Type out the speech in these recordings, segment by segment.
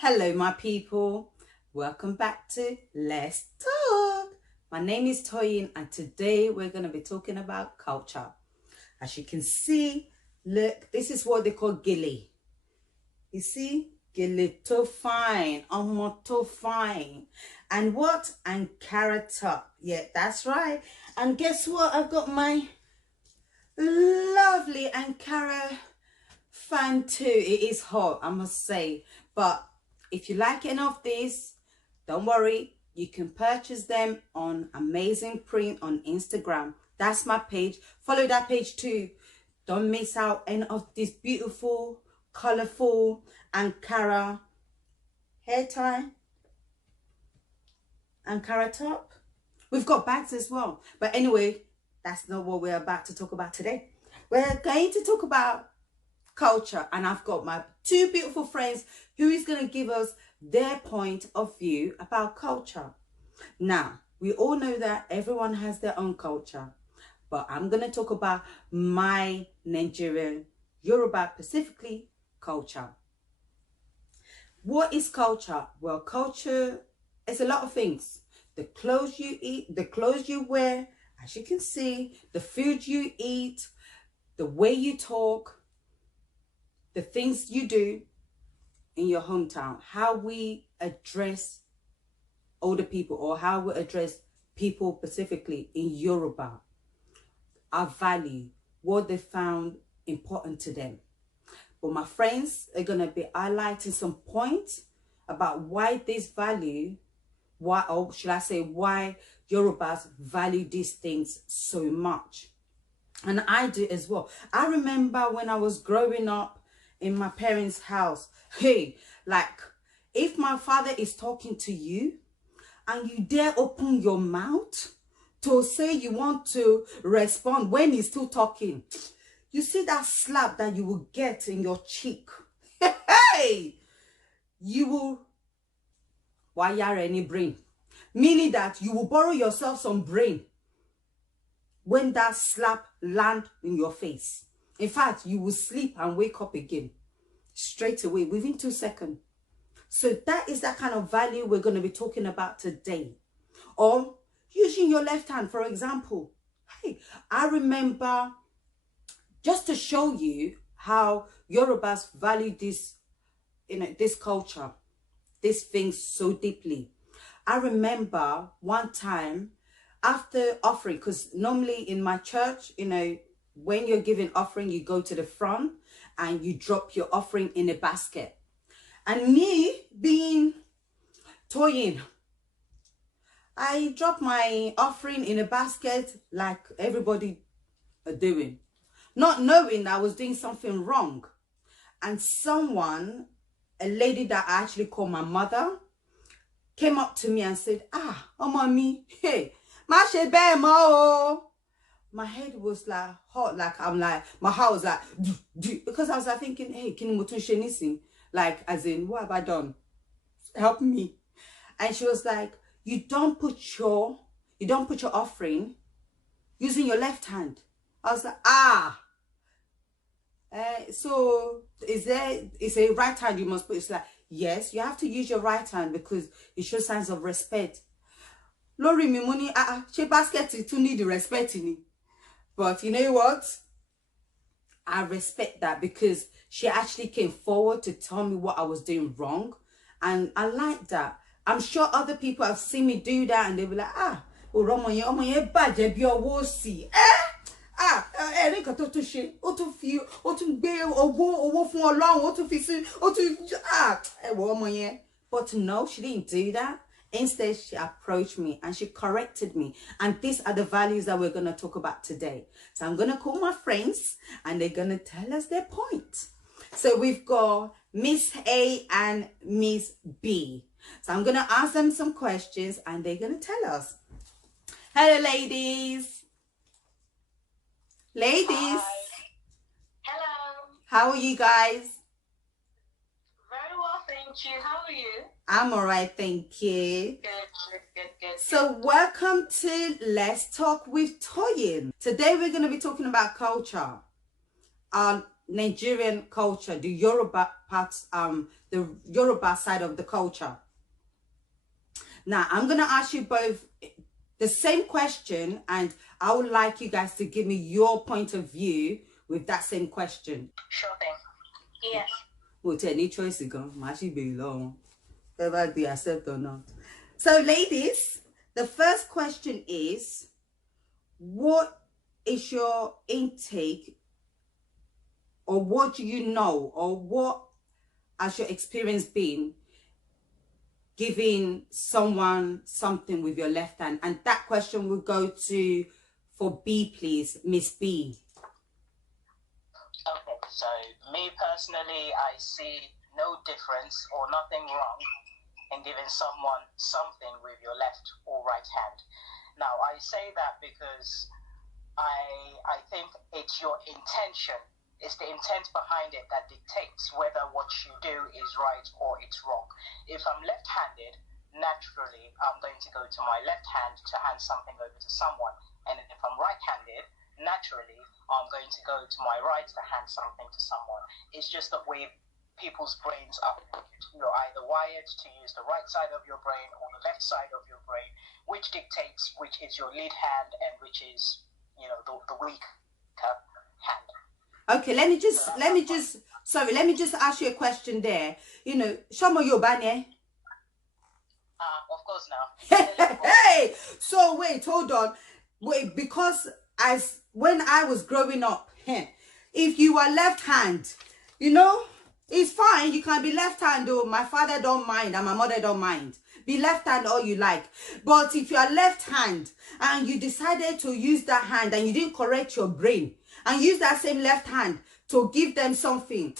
Hello my people, welcome back to Let's Talk. My name is Toyin and today we're going to be talking about culture. As you can see, look, this is what they call gilly. You see, gilly to fine, to fine. And what? And carrot top. Yeah, that's right. And guess what? I've got my lovely Ankara fan too. It is hot, I must say, but if you like any of these, don't worry, you can purchase them on Amazing Print on Instagram. That's my page. Follow that page too. Don't miss out any of this beautiful, colorful Ankara hair tie, Ankara top. We've got bags as well, but anyway, that's not what we're about to talk about today. We're going to talk about culture, and I've got my two beautiful friends who is going to give us their point of view about culture. Now, we all know that everyone has their own culture, but I'm going to talk about my Nigerian, Yoruba, specifically culture. What is culture? Well, culture is a lot of things. The clothes you eat, the clothes you wear, as you can see, the food you eat, the way you talk, the things you do in your hometown, how we address older people or how we address people specifically in Yoruba, our value, what they found important to them. But my friends are going to be highlighting some points about why this value, why, or should I say, why Yorubas value these things so much. And I do as well. I remember when I was growing up in my parents' house, hey, like if my father is talking to you and you dare open your mouth to say you want to respond when he's still talking, you see that slap that you will get in your cheek. Hey, you will wire any brain, meaning that you will borrow yourself some brain when that slap land in your face. In fact, you will sleep and wake up again straight away within 2 seconds. So that is that kind of value we're going to be talking about today. Or using your left hand, for example. Hey, I remember, just to show you how Yorubas value this, this culture, these things so deeply. I remember one time after offering, because normally in my church, when you're giving offering, you go to the front and you drop your offering in a basket. And me being Toyin, I dropped my offering in a basket like everybody are doing, not knowing I was doing something wrong. And someone, a lady that I actually call my mother, came up to me and said, "Ah, oh mommy, hey, ma she be mo." My head was like hot, like I'm like, my heart was like, because I was like thinking, hey, can you like, as in, what have I done? Help me. And she was like, you don't put your offering using your left hand. I was like, so is a right hand you must put? It's like, yes, you have to use your right hand because it shows signs of respect. Lori mi money, she basket to need the respect in it. But you know what? I respect that because she actually came forward to tell me what I was doing wrong. And I like that. I'm sure other people have seen me do that and they'll be like, but no, she didn't do that. Instead, she approached me and she corrected me. And these are the values that we're going to talk about today. So I'm going to call my friends and they're going to tell us their point. So we've got Miss A and Miss B. So I'm going to ask them some questions and they're going to tell us. Hello, ladies. Ladies. Hi. Hello. How are you guys? Very well, thank you. How are you? I'm all right, thank you. Good. So welcome to Let's Talk with Toyin. Today we're going to be talking about culture, our Nigerian culture, the Yoruba the Yoruba side of the culture. Now, I'm going to ask you both the same question, and I would like you guys to give me your point of view with that same question. Sure thing. Yes. We'll take any choice again. Mashi be long. Whether they accept or not. So, ladies, the first question is, what is your intake, or what do you know, or what has your experience been giving someone something with your left hand? And that question will go to, for B, please, Miss B. Okay, so me personally, I see no difference or nothing wrong in giving someone something with your left or right hand. Now, I say that because I think it's your intention. It's the intent behind it that dictates whether what you do is right or it's wrong. If I'm left-handed, naturally, I'm going to go to my left hand to hand something over to someone. And if I'm right-handed, naturally, I'm going to go to my right to hand something to someone. It's just the way people's brains are. You're either wired to use the right side of your brain or the left side of your brain, which dictates which is your lead hand and which is, you know, the weaker hand. Okay, let me just ask you a question there. You know, Shomo Yobane. Of course now. Hey, so wait, hold on. Wait, because when I was growing up, if you are left hand, you know, it's fine. You can be left hand though. My father don't mind and my mother don't mind. Be left hand all you like. But if you are left hand and you decided to use that hand and you didn't correct your brain and use that same left hand to give them something,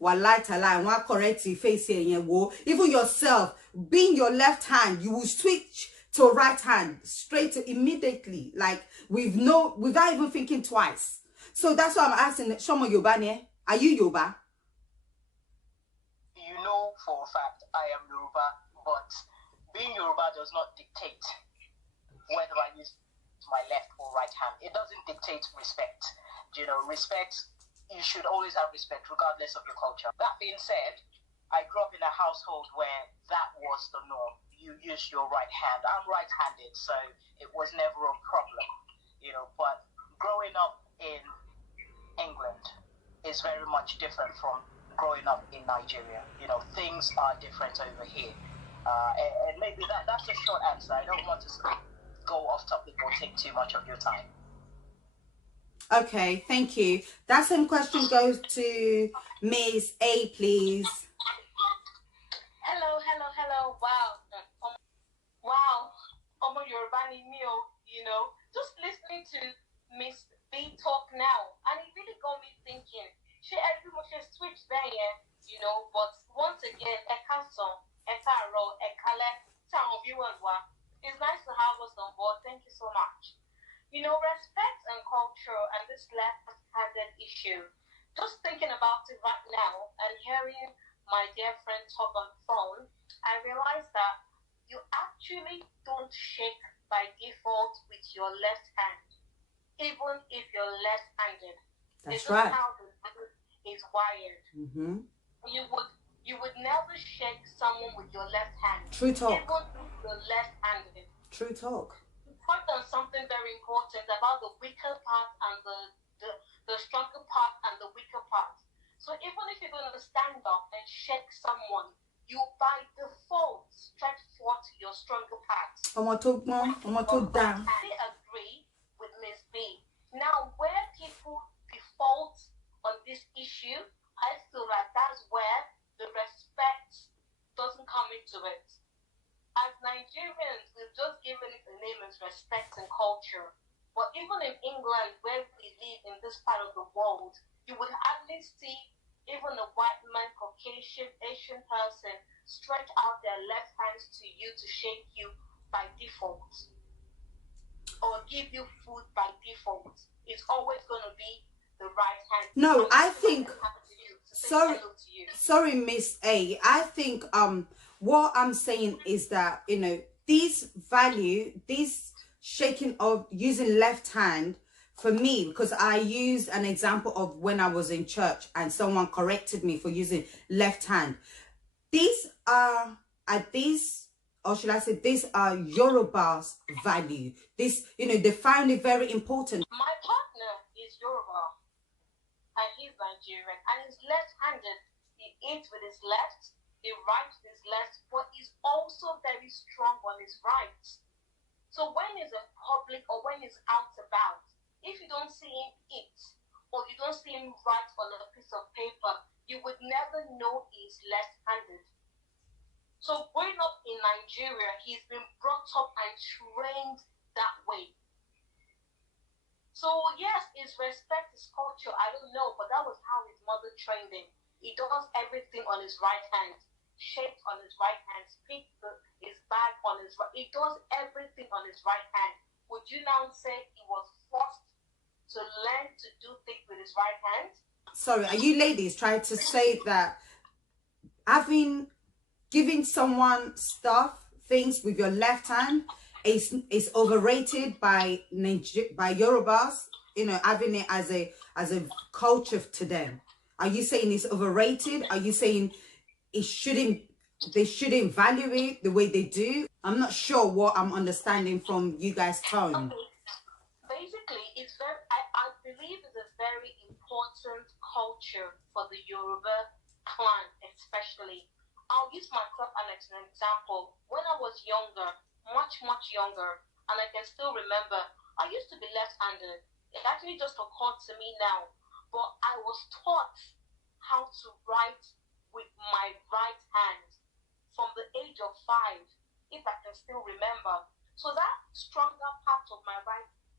correct your face here, even yourself, being your left hand, you will switch to right hand straight to immediately, like without even thinking twice. So that's why I'm asking, Shomo Yobane, are you Yoba? You know for a fact I am Yoruba, but being Yoruba does not dictate whether I use my left or right hand. It doesn't dictate respect. You know, respect, you should always have respect regardless of your culture. That being said, I grew up in a household where that was the norm. You use your right hand. I'm right-handed, so it was never a problem, you know. But growing up in England is very much different from growing up in Nigeria. You know, things are different over here. And maybe that's a short answer. I don't want to go off topic or take too much of your time. Okay, thank you. That same question goes to Miss A, please. Hello. Wow. Omo Yorubani meal, you know. Just listening to Miss B talk now, and it really got me thinking. She everyone should switch there, yeah, you know. But once again, it's nice to have us on board. Thank you so much. You know, respect and culture and this left-handed issue. Just thinking about it right now and hearing my dear friend talk on the phone, I realized that you actually don't shake by default with your left hand, even if you're left-handed. That's right. How the hand is wired. Mm-hmm. You would never shake someone with your left hand. True talk. Even if you're left-handed. True talk. You touched on something very important about the weaker part and the stronger part and the weaker part. So even if you're going to stand up and shake someone, you by default stretch forth your stronger part. I'm down. I agree with Miss B. Now, where people default on this issue, I feel like that's where the respect doesn't come into it. As Nigerians, we've just given it a name as respect and culture. But even in England, where we live in this part of the world, you would hardly see even a white man, Caucasian, Asian person stretch out their left hands to you to shake you by default or give you food by default. It's always going to be the right hand. No, I think, sorry, Miss A, I think what I'm saying is that, you know, this shaking of using left hand for me, because I used an example of when I was in church and someone corrected me for using left hand. These are these, or should I say, these are Yoruba's value. This, you know, they find it very important. My partner is Yoruba and he's Nigerian and he's left-handed. He eats with his left, he writes with his left, but he's also very strong on his right. So when he's in public or when he's out about, if you don't see him eat or you don't see him write on a piece of paper, you would never know he's left-handed. So growing up in Nigeria, he's been brought up and trained that way. So yes, his respect, his culture, I don't know, but that was how his mother trained him. He does everything on his right hand, shapes on his right hand, speaks his bag on his right. He does everything on his right hand. Would you now say he was forced to learn to do things with his right hand? Sorry, are you ladies trying to say that giving someone things with your left hand is overrated by Yorubas? You know, having it as a culture to them. Are you saying it's overrated? Are you saying they shouldn't value it the way they do? I'm not sure what I'm understanding from you guys' tone. Okay. Basically, I believe it's a very important culture for the Yoruba clan, especially. I'll use myself as an example. When I was younger, much younger, and I can still remember, I used to be left-handed. It actually just occurred to me now, but I was taught how to write with my right hand from the age of 5, if I can still remember. So that stronger part of my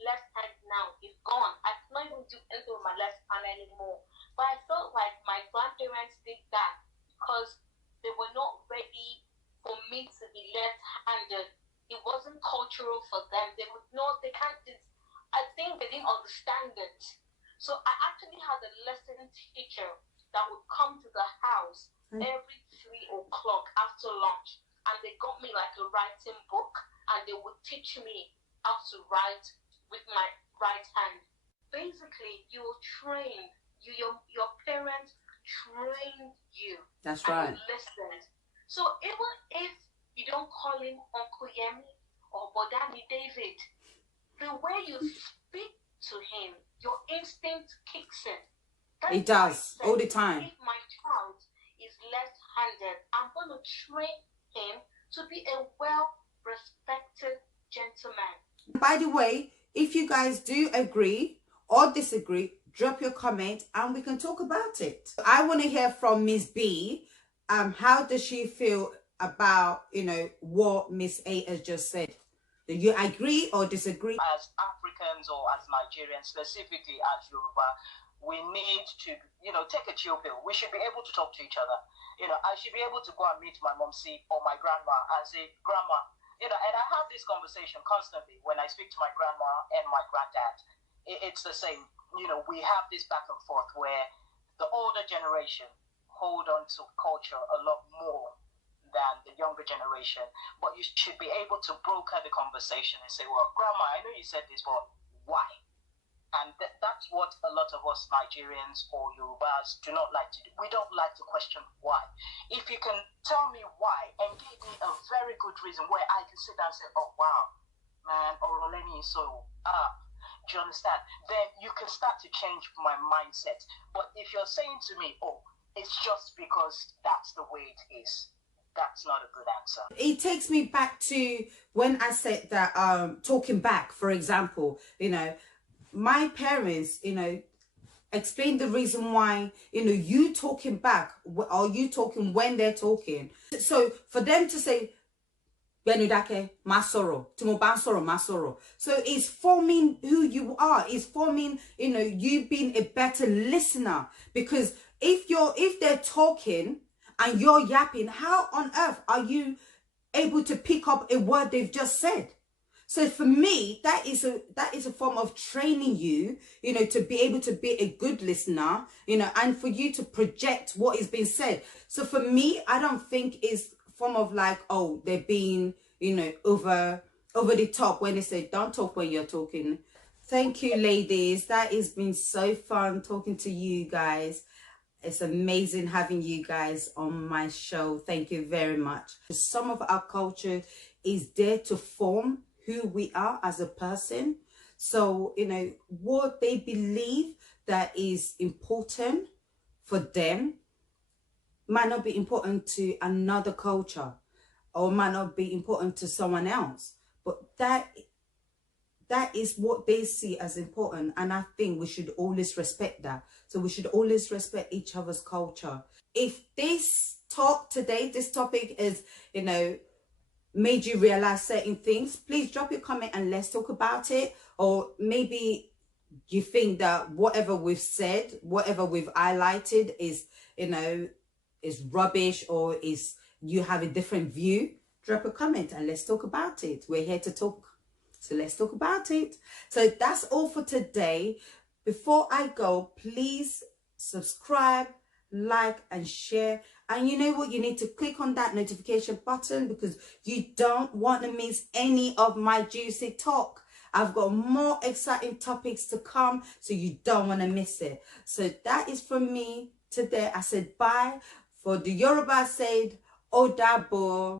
left hand now is gone. I cannot even do anything with my left hand anymore. But I felt like my grandparents did that because they were not ready for me to be left-handed. It wasn't cultural for them. They would not, they can't, I think they didn't understand it. So I actually had a lesson teacher that would come to the house every 3 o'clock after lunch. And they got me like a writing book and they would teach me how to write with my right hand. Basically, you're trained. Your parents trained you. That's and right. You listened. So even if you don't call him Uncle Yemi or Bodani David, the way you speak to him, your instinct kicks in. It does all the time. If my child is left-handed, I'm going to train him to be a well-respected gentleman. By the way, if you guys do agree or disagree, drop your comment and we can talk about it. I want to hear from Miss B. How does she feel about, you know, what Miss A has just said? Do you agree or disagree? As Africans or as Nigerians, specifically as Yoruba, we need to, you know, take a chill pill. We should be able to talk to each other. You know, I should be able to go and meet my momsy or my grandma and say, Grandma, you know, and I have this conversation constantly when I speak to my grandma and my granddad. It's the same. You know, we have this back and forth where the older generation hold on to culture a lot more than the younger generation. But you should be able to broker the conversation and say, well, Grandma, I know you said this, but why? And that's what a lot of us Nigerians or Yorubas do not like to do. We don't like to question why. If you can tell me why and give me a very good reason where I can sit down and say, oh, wow, man, Oroleni is so do you understand? Then you can start to change my mindset. But if you're saying to me, oh, it's just because that's the way it is, that's not a good answer. It takes me back to when I said that talking back, for example, you know, my parents, you know, explain the reason why, you know, you talking back or you talking when they're talking. So for them to say, Benudake, Masoro, Timobansoro, Masoro. So it's forming who you are. It's forming, you know, you being a better listener. Because if they're talking and you're yapping, how on earth are you able to pick up a word they've just said? So for me, that is a form of training you, you know, to be able to be a good listener, you know, and for you to project what is being said. So for me, I don't think it's form of like, oh, they're being, you know, over the top when they say don't talk when you're talking. Thank you, ladies. That has been so fun talking to you guys. It's amazing having you guys on my show. Thank you very much. Some of our culture is there to form who we are as a person. So, you know, what they believe that is important for them might not be important to another culture, or might not be important to someone else. But that is what they see as important, and I think we should always respect that. So we should always respect each other's culture. If this talk today, this topic is, you know, made you realize certain things, please drop your comment and let's talk about it. Or maybe you think that whatever we've said, whatever we've highlighted is, you know, is rubbish, or is you have a different view. Drop a comment and let's talk about it. We're here to talk. So let's talk about it. So that's all for today. Before I go, please subscribe, like, and share. And you know what? You need to click on that notification button, because you don't want to miss any of my juicy talk. I've got more exciting topics to come, so you don't want to miss it. So that is from me today. I said bye. For the Yoruba, I said, Ó dàbọ̀.